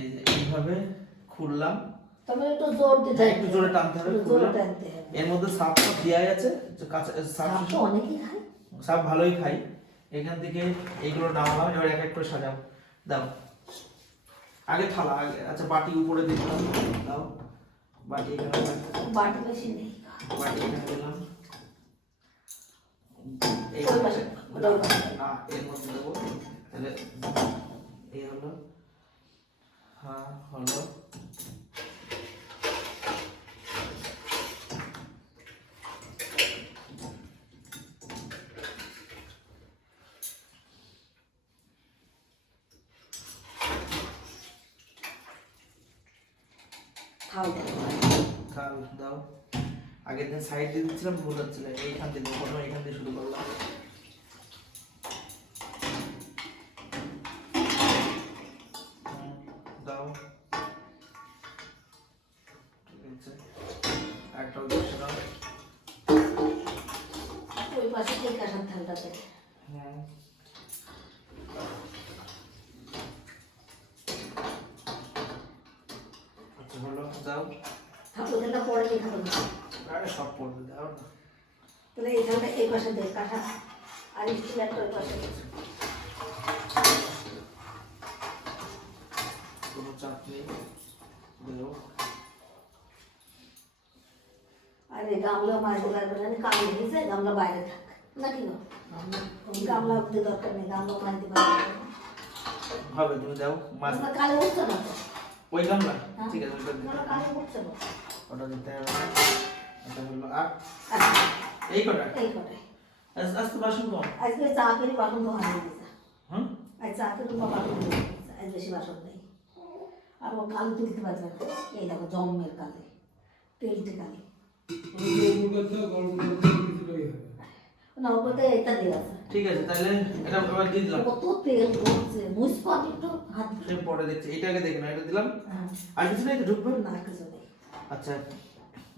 এই যে এইভাবে খুললাম, তবে একটু জোর দিতে হবে, একটু জোরে টানতে হবে, জোরে খুললাম। টানতে হবে। এর মধ্যে সাপ সাপ দেওয়া আছে, কাঁচা সাপ তো অনেকেই খায়। সাপ ভালোই খাই। এখান থেকে এইগুলো নামালাম, এবার এক এক করে সাজাবো। দাও আগে থালা, আগে আচ্ছা বাটি উপরে দিলাম, দাও বাটি এখানে রাখো। বাটি বেশি নেই, বাটি এখানে দিলাম, এই ওই পাশে, না ওই পাশে। না, এর মধ্যে দেবো। তাহলে এই হলো, হ্যাঁ হলো। থাল থাল দাও। আগের দিন সাইড দিয়ে দিচ্ছিলাম, ভুল হচ্ছিল। এইখান থেকে প্রথমে এখান থেকে শুরু করলাম। দাও, ঠিক আছে। একটা উদ্দেশ্য দাও। ওই পাশে থেকে কাঁসার থালটাতে। হ্যাঁ আচ্ছা হলো, দাও। ঠাকুরটা পরে এখানে দাও। আরে সব পড়বে, দাও না। তাহলে এই থালটা এই পাশে দে, কাঁসা আর স্টিলের ওই পাশে দে। কোনো চাপ নেই, দাও। আর এই গামলা মাঝে লাগবে না, কামড়ে দিয়েছে, গামলা বাইরে থাক নাকি না, গামলা উঠতে দরকার নেই, গামলা মাঝে বাইরে হবে, তুমি দাও মাছ। কালে উঠছে না তো, ওই গামলা, হ্যাঁ? ঠিক আছে, ওইটা দিতে গামলা হবে। কালে উঠছে না। ওটা দিতে হবে না। এটা হলো আর আচ্ছা, এই কটা। এই কটাই। আজকে বাসন কম। আজকে চা করে বাসন ধোয়া হয়ে গেছে। হুম, আজ চা করে বাসন ধোয়া হয়ে গেছে, আজ বেশি বাসন নেই। আর ও কালি তুলতে পারবে না, এই দেখো জম্মের কালি, তেলটে কালি। না ওটাতে এটা দেওয়া আছে। ঠিক আছে, তাহলে এটা এবার দিয়ে দিলাম। কত তেল পড়ছে, মুছবো আমি একটু হাত দিয়ে। সে পরে দেখছি, এটা আগে দেখে না, এটা দিলাম। হ্যাঁ, আর কিছু নেই তো, ঢুকবে না কিছু নেই। আচ্ছা,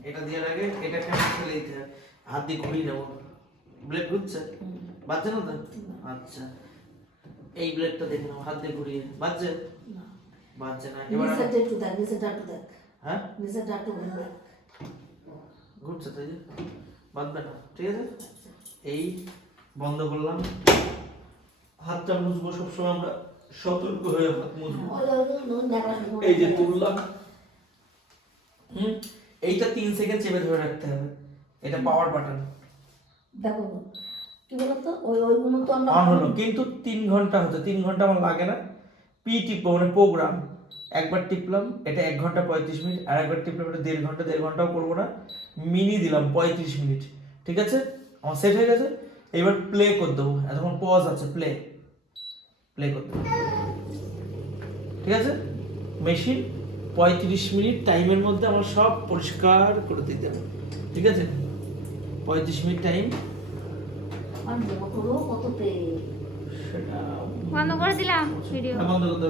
এটা দেওয়ার আগে এটা কেমন ফেলে দিতে হবে, হাত দিয়ে ঘুরিয়ে নেবো। ব্লেড ঘুরছে, বাজছে না তো? আচ্ছা, এই ব্লেডটা দেখে নেবো, হাত দিয়ে ঘুরিয়ে, বাজছে? না। বাজছে না। এবার নিচেরটা একটু দেখ, নিচেরটা একটু দেখ, হ্যাঁ নিচেরটা একটু ঘুরে দেখ। ঘুরছে, তাই যে বাঁধবে না, ঠিক আছে। এই বন্ধ করলাম। হাতটা মুছবো, সবসময় আমরা সতর্ক হয়ে হাত মুছবো। এই যে তুললাম, এইটা 3 সেকেন্ড চেপে ধরে রাখতে হবে। এটা পাওয়ার বাটন। দেখো কি বলতো, ওইগুলো তো আমরা অন হলো, কিন্তু 3 ঘন্টা হতো, 3 ঘন্টা আমার লাগে না। পি টিপবো মানে প্রোগ্রাম, একবার টিপলাম এটা 1 ঘন্টা 35 মিনিট, আর একবার টিপলাম এটা 1.5 ঘন্টা, 1.5 ঘন্টাও করবো না, মিনি দিলাম 35 মিনিট, ঠিক আছে। আমার সেট হয়ে গেছে। এবার প্লে করে দেবো, এতক্ষণ পজ আছে, প্লে প্লে করে দেবো, ঠিক আছে। মেশিন 35 মিনিট টাইমের মধ্যে আমার সব পরিষ্কার করে দিতে হবে, ঠিক আছে। 35 মিনিট টাইম। আর দেবো করো কত তেল। সেটা বন্ধ করে দিলাম ভিডিও। বন্ধ করতে হবে।